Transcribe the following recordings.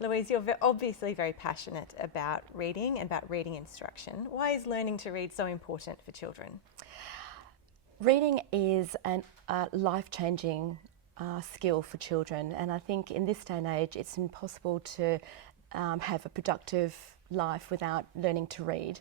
Louise, you're obviously very passionate about reading and about reading instruction. Why is learning to read so important for children? Reading is a life-changing skill for children, and I think in this day and age it's impossible to have a productive life without learning to read.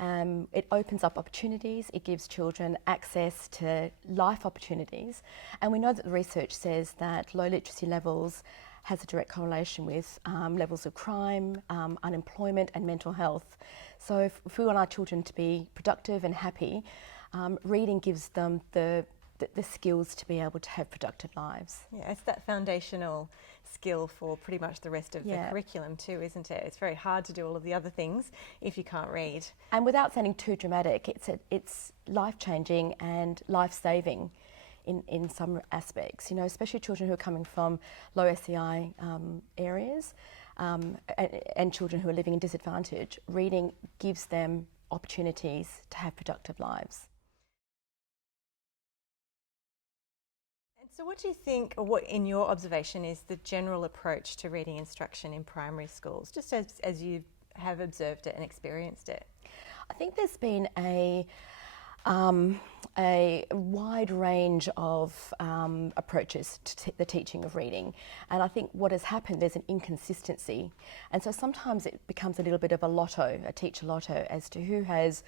It opens up opportunities, it gives children access to life opportunities, and we know that the research says that low literacy levels has a direct correlation with levels of crime, unemployment and mental health. So if we want our children to be productive and happy, reading gives them the skills to be able to have productive lives. Yeah, it's that foundational skill for pretty much the rest of the curriculum too, isn't it? It's very hard to do all of the other things if you can't read. And without sounding too dramatic, it's life-changing and life-saving in some aspects, you know, especially children who are coming from low SEI areas and children who are living in disadvantage. Reading gives them opportunities to have productive lives. So what do you think, or what in your observation is the general approach to reading instruction in primary schools, just as you have observed it and experienced it? I think there's been a wide range of approaches to the teaching of reading, and I think what has happened, there's an inconsistency, and so sometimes it becomes a little bit of a teacher lotto as to who has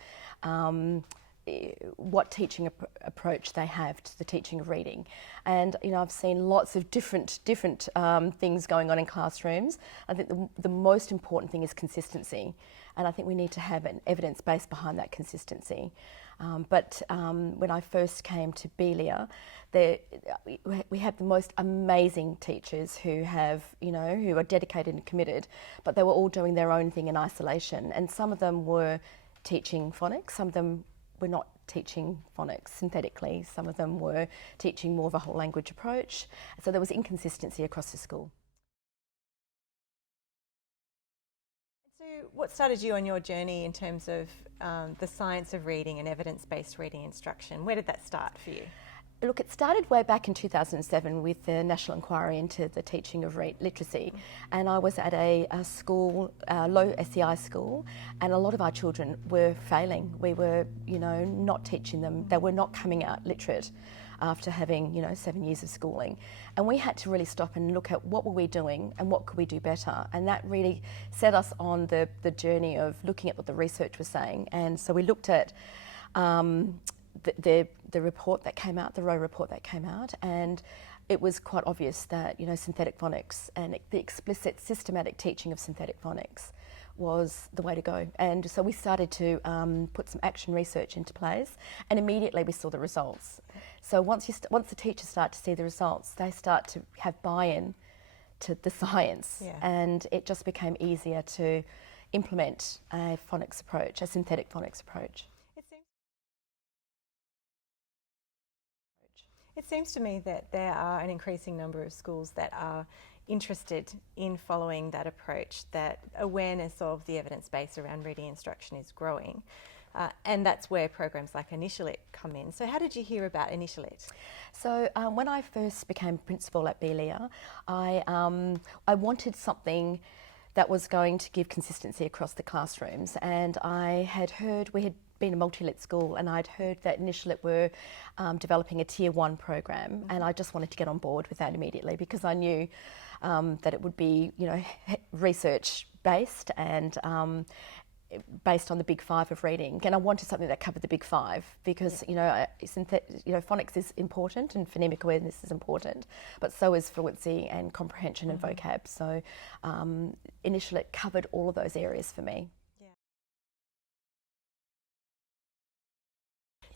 what teaching approach they have to the teaching of reading. And you know, I've seen lots of different things going on in classrooms. I think the most important thing is consistency, and I think we need to have an evidence base behind that consistency. But when I first came to Beeliar, we have the most amazing teachers who are dedicated and committed, but they were all doing their own thing in isolation, and some of them were teaching phonics, some of them were not teaching phonics synthetically, some of them were teaching more of a whole language approach, so there was inconsistency across the school. So what started you on your journey in terms of the science of reading and evidence-based reading instruction? Where did that start for you? Look, it started way back in 2007 with the National Inquiry into the teaching of literacy, and I was at a school, low SEI school, and a lot of our children were failing. We were, not teaching them. They were not coming out literate after having, 7 years of schooling, and we had to really stop and look at what were we doing and what could we do better, and that really set us on the journey of looking at what the research was saying. And so we looked at the report that came out, the Rowe report that came out, and it was quite obvious that synthetic phonics and the explicit systematic teaching of synthetic phonics was the way to go. And so we started to put some action research into place, and immediately we saw the results. So once the teachers start to see the results, they start to have buy-in to the science, and it just became easier to implement a phonics approach, a synthetic phonics approach. It seems to me that there are an increasing number of schools that are interested in following that approach, that awareness of the evidence base around reading instruction is growing, and that's where programs like InitiaLit come in. So how did you hear about InitiaLit? So when I first became principal at Beeliar, I wanted something that was going to give consistency across the classrooms, and I had heard, we had been a MultiLit school, and I'd heard that InitiaLit were developing a Tier 1 program, and I just wanted to get on board with that immediately because I knew that it would be, research based and based on the big five of reading, and I wanted something that covered the big five because phonics is important and phonemic awareness is important, but so is fluency and comprehension and vocab. So InitiaLit covered all of those areas for me.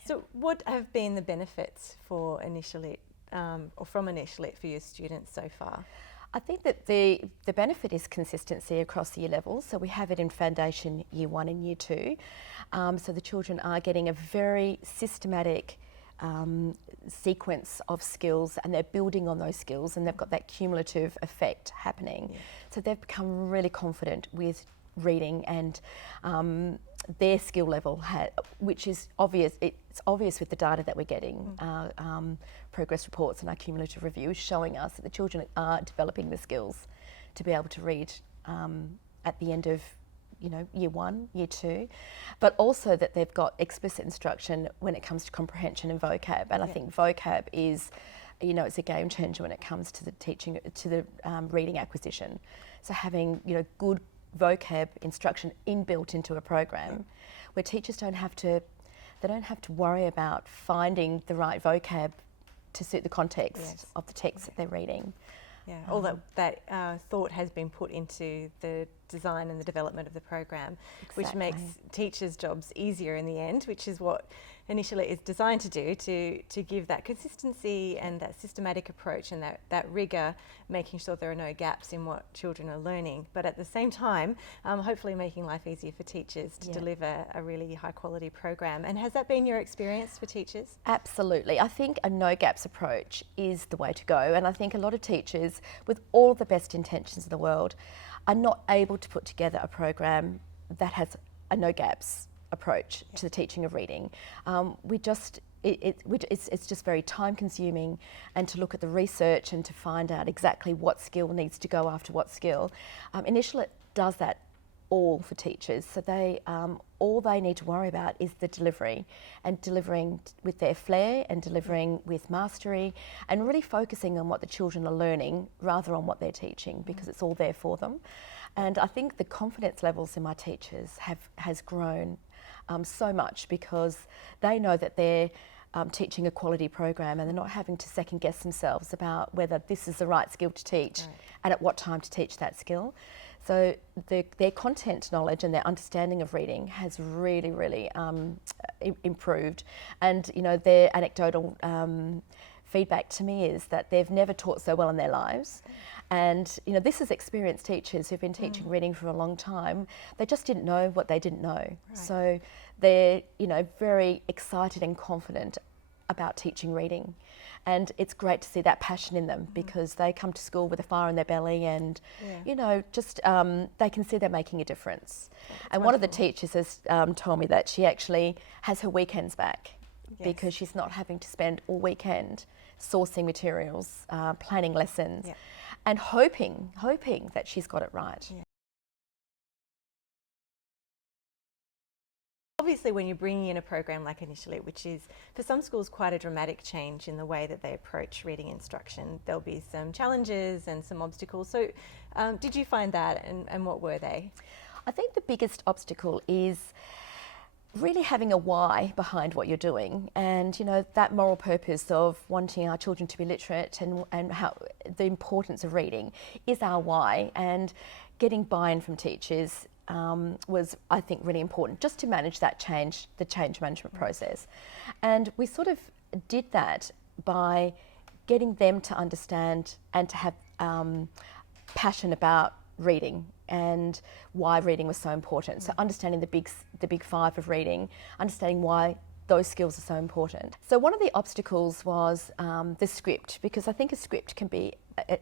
So what have been the benefits for InitiaLit or from InitiaLit for your students so far? I think that the benefit is consistency across the year levels. So we have it in Foundation Year 1 and Year 2. So the children are getting a very systematic sequence of skills, and they're building on those skills, and they've got that cumulative effect happening. So they've become really confident with reading, and their skill level, which is obvious. It's obvious with the data that we're getting. Progress reports and our cumulative review is showing us that the children are developing the skills to be able to read at the end of year 1, year 2, but also that they've got explicit instruction when it comes to comprehension and vocab. And I think vocab is, it's a game changer when it comes to the teaching, to the reading acquisition. So having, good vocab instruction inbuilt into a program where teachers don't have to worry about finding the right vocab to suit the context of the text that they're reading. Yeah, all that thought has been put into the design and the development of the program, which makes teachers' jobs easier in the end, which is what InitiaLit is designed to do, to give that consistency and that systematic approach and that rigour, making sure there are no gaps in what children are learning, but at the same time, hopefully making life easier for teachers to deliver a really high quality program. And has that been your experience for teachers? Absolutely. I think a no gaps approach is the way to go, and I think a lot of teachers, with all the best intentions in the world, are not able to put together a program that has a no gaps approach to the teaching of reading. It's just very time consuming, and to look at the research and to find out exactly what skill needs to go after what skill. InitiaLit does that all for teachers, so they all they need to worry about is the delivery, and delivering with their flair and delivering with mastery, and really focusing on what the children are learning rather on what they're teaching, because it's all there for them. And I think the confidence levels in my teachers has grown so much, because they know that they're teaching a quality program, and they're not having to second guess themselves about whether this is the right skill to teach and at what time to teach that skill. So their content knowledge and their understanding of reading has really, really improved. And their anecdotal feedback to me is that they've never taught so well in their lives. And this is experienced teachers who've been teaching reading for a long time. They just didn't know what they didn't know. Right. So they're very excited and confident about teaching reading. And it's great to see that passion in them, because they come to school with a fire in their belly, and they can see they're making a difference. And one of the teachers has told me that she actually has her weekends back, because she's not having to spend all weekend sourcing materials, planning lessons, and hoping that she's got it right. Yeah. Obviously, when you're bringing in a program like InitiaLit, which is for some schools quite a dramatic change in the way that they approach reading instruction, there'll be some challenges and some obstacles. So did you find that, and what were they? I think the biggest obstacle is really having a why behind what you're doing, and that moral purpose of wanting our children to be literate, and how the importance of reading is our why, and getting buy-in from teachers was, I think, really important, just to manage that the change management process. And we sort of did that by getting them to understand and to have passion about reading and why reading was so important. So understanding the big five of reading, understanding why those skills are so important. So one of the obstacles was the script, because I think a script can be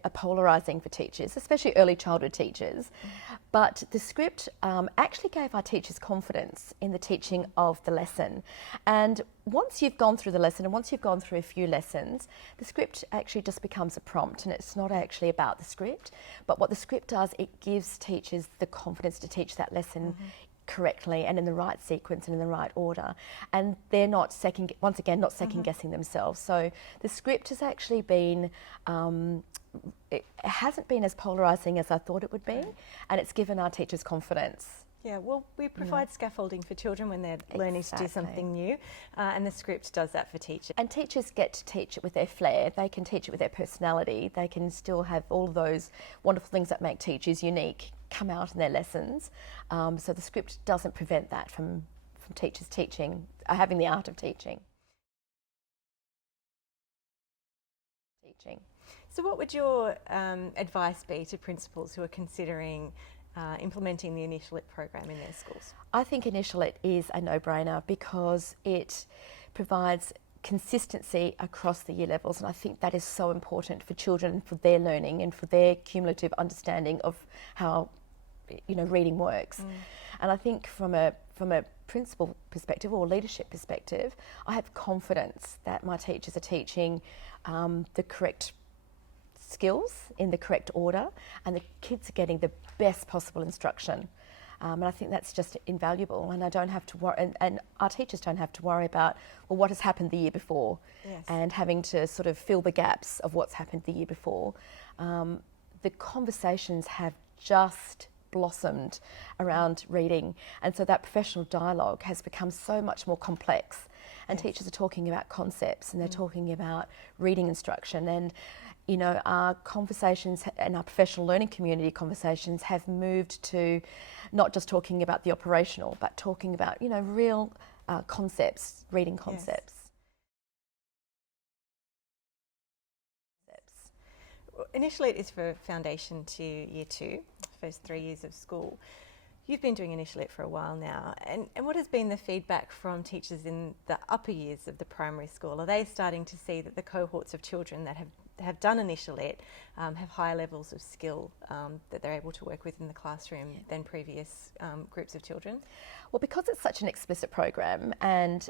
a polarising for teachers, especially early childhood teachers. But the script actually gave our teachers confidence in the teaching of the lesson. And once you've gone through the lesson, and once you've gone through a few lessons, the script actually just becomes a prompt, and it's not actually about the script. But what the script does, it gives teachers the confidence to teach that lesson correctly and in the right sequence and in the right order, and they're not second guessing themselves. So the script has actually been it hasn't been as polarising as I thought it would be, and it's given our teachers confidence. Yeah, well, we provide scaffolding for children when they're learning to do something new, and the script does that for teachers. And teachers get to teach it with their flair. They can teach it with their personality. They can still have all those wonderful things that make teachers unique come out in their lessons. So the script doesn't prevent that from teachers having the art of teaching. So what would your advice be to principals who are considering implementing the InitiaLit program in their schools? I think InitiaLit is a no-brainer, because it provides consistency across the year levels, and I think that is so important for children, for their learning and for their cumulative understanding of how reading works. And I think from a principal perspective or leadership perspective, I have confidence that my teachers are teaching the correct skills in the correct order, and the kids are getting the best possible instruction. And I think that's just invaluable, and I don't have to worry, and our teachers don't have to worry about, well, what has happened the year before, Yes. and having to sort of fill the gaps of what's happened the year before. The conversations have just blossomed around reading, and so that professional dialogue has become so much more complex, and Yes. teachers are talking about concepts, and they're talking about reading instruction, and you know, our conversations and our professional learning community conversations have moved to not just talking about the operational, but talking about, you know, real concepts, reading concepts. InitiaLit is for foundation to year 2, first 3 years of school. You've been doing InitiaLit for a while now, and what has been the feedback from teachers in the upper years of the primary school? Are they starting to see that the cohorts of children that have done InitiaLit have higher levels of skill that they're able to work with in the classroom than previous groups of children? Well, because it's such an explicit program, and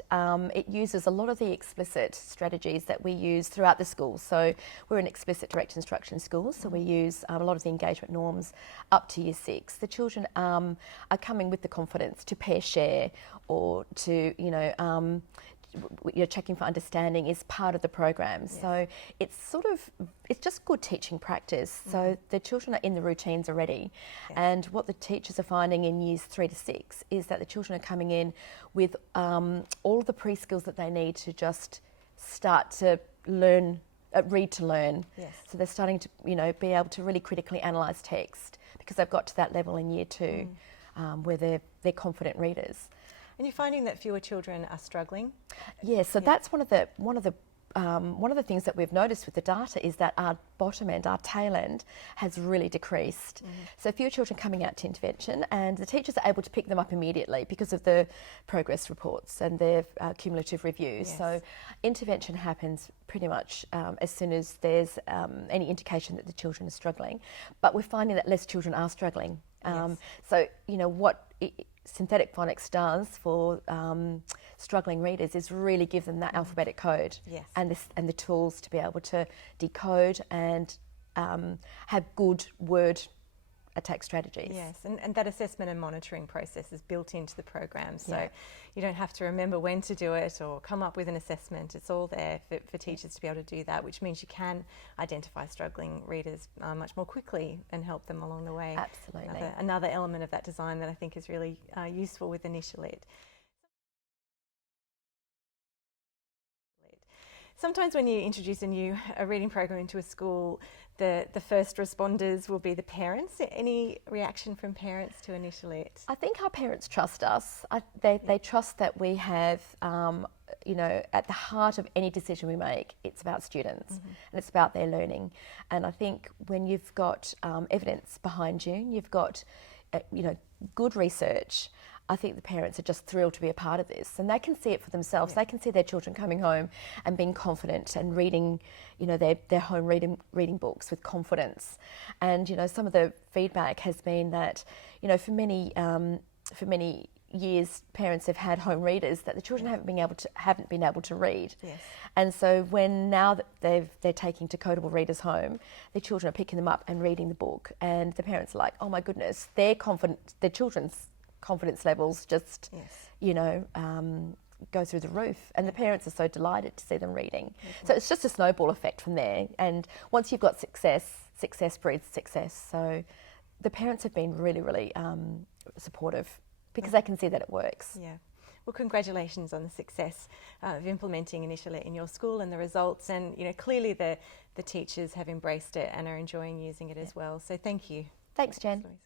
it uses a lot of the explicit strategies that we use throughout the school. So we're an explicit direct instruction school, so we use a lot of the engagement norms up to year 6. The children are coming with the confidence to pair share, or to, you know, you're checking for understanding is part of the program. Yes. So it's just good teaching practice. So the children are in the routines already. Yes. And what the teachers are finding in years 3 to 6 is that the children are coming in with all of the pre-skills that they need to just start to learn, read to learn. Yes. So they're starting to, you know, be able to really critically analyse text, because they've got to that level in year 2 where they're confident readers. And you're finding that fewer children are struggling? Yeah, so that's one of the things that we've noticed with the data, is that our bottom end, our tail end, has really decreased. So fewer children coming out to intervention, and the teachers are able to pick them up immediately because of the progress reports and their cumulative reviews. Yes. So intervention happens pretty much as soon as there's any indication that the children are struggling. But we're finding that less children are struggling. Yes. So, you know, what synthetic phonics does for struggling readers is really give them that alphabetic code. Yes. and the tools to be able to decode and have good word attack strategies. Yes, and that assessment and monitoring process is built into the program, so Yeah. you don't have to remember when to do it or come up with an assessment. It's all there for teachers to be able to do that, which means you can identify struggling readers much more quickly and help them along the way. Absolutely. Another element of that design that I think is really useful with InitiaLit. Sometimes when you introduce a reading program into a school, the first responders will be the parents. Any reaction from parents to InitiaLit? I think our parents trust us. They trust that we have, you know, at the heart of any decision we make, it's about students and it's about their learning. And I think when you've got evidence behind you, you've got, you know, good research, I think the parents are just thrilled to be a part of this, and they can see it for themselves. Yeah. They can see their children coming home and being confident and reading, you know, their home reading books with confidence. And, you know, some of the feedback has been that, you know, for many years, parents have had home readers that the children haven't been able to read. Yes. And so now that they're taking decodable readers home, the children are picking them up and reading the book, and the parents are like, oh my goodness, their children's confidence levels just, Yes. you know, go through the roof, and the parents are so delighted to see them reading. So it's just a snowball effect from there, and once you've got success breeds success. So the parents have been really, really supportive, because they can see that it works. Yeah. Well, congratulations on the success of implementing InitiaLit in your school and the results, and, you know, clearly the teachers have embraced it and are enjoying using it as well. So thank you. Thanks, Jen. Louise.